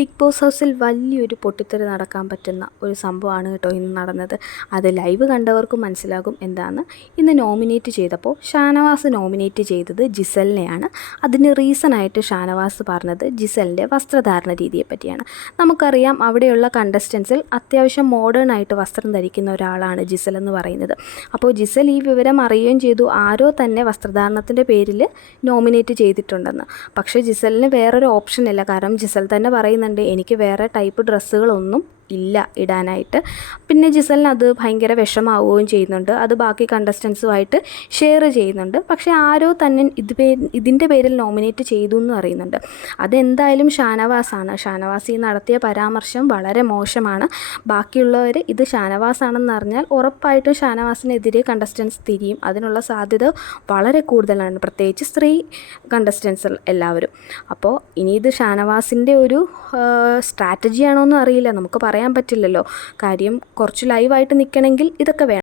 Big boss ഹൗസിൽ വലിയൊരു പൊട്ടിത്തെറി നടക്കാൻ പറ്റുന്ന ഒരു സംഭവമാണ് കേട്ടോ ഇന്ന് നടന്നത്. അത് ലൈവ് കണ്ടവർക്കും മനസ്സിലാകും എന്താണെന്ന്. ഇന്ന് നോമിനേറ്റ് ചെയ്തപ്പോൾ ഷാനവാസ് നോമിനേറ്റ് ചെയ്തത് ജിസലിനെയാണ്. അതിന് റീസണായിട്ട് ഷാനവാസ് പറഞ്ഞത് ജിസലിൻ്റെ വസ്ത്രധാരണ രീതിയെ പറ്റിയാണ്. നമുക്കറിയാം അവിടെയുള്ള കണ്ടസ്റ്റൻസിൽ അത്യാവശ്യം മോഡേൺ ആയിട്ട് വസ്ത്രം ധരിക്കുന്ന ഒരാളാണ് ജിസൽ എന്ന് പറയുന്നത്. അപ്പോൾ ജിസൽ ഈ വിവരം അറിയുകയും ചെയ്തു, ആരോ തന്നെ വസ്ത്രധാരണത്തിൻ്റെ പേരിൽ നോമിനേറ്റ് ചെയ്തിട്ടുണ്ടെന്ന്. പക്ഷേ ജിസലിന് വേറൊരു ഓപ്ഷൻ ഇല്ല. കാരണം ജിസൽ തന്നെ പറയുന്നുണ്ട്, എനിക്ക് വേറെ ടൈപ്പ് ഡ്രസ്സുകളൊന്നും ഇല്ല ഇടാനായിട്ട്. പിന്നെ ജിസലിന് അത് ഭയങ്കര വിഷമാവുകയും ചെയ്യുന്നുണ്ട്. അത് ബാക്കി കണ്ടസ്റ്റൻസുമായിട്ട് ഷെയർ ചെയ്യുന്നുണ്ട്. പക്ഷേ ആരോ തന്നെ ഇതിൻ്റെ പേരിൽ നോമിനേറ്റ് ചെയ്തു എന്ന് അറിയുന്നുണ്ട്. അതെന്തായാലും ഷാനവാസാണ്. ഷാനവാസ് ഈ നടത്തിയ പരാമർശം വളരെ മോശമാണ്. ബാക്കിയുള്ളവർ ഇത് ഷാനവാസാണെന്ന് അറിഞ്ഞാൽ ഉറപ്പായിട്ടും ഷാനവാസിനെതിരെ കണ്ടസ്റ്റൻസ് തിരിയും. അതിനുള്ള സാധ്യത വളരെ കൂടുതലാണ്, പ്രത്യേകിച്ച് സ്ത്രീ കണ്ടസ്റ്റൻസ് എല്ലാവരും. അപ്പോൾ ഇനി ഇത് ഷാനവാസിൻ്റെ ഒരു സ്ട്രാറ്റജിയാണോ എന്ന് അറിയില്ല, നമുക്ക് പറയാൻ പറ്റില്ലല്ലോ. കാര്യം കുറച്ച് ലൈവായിട്ട് നിൽക്കണമെങ്കിൽ ഇതൊക്കെ വേണം.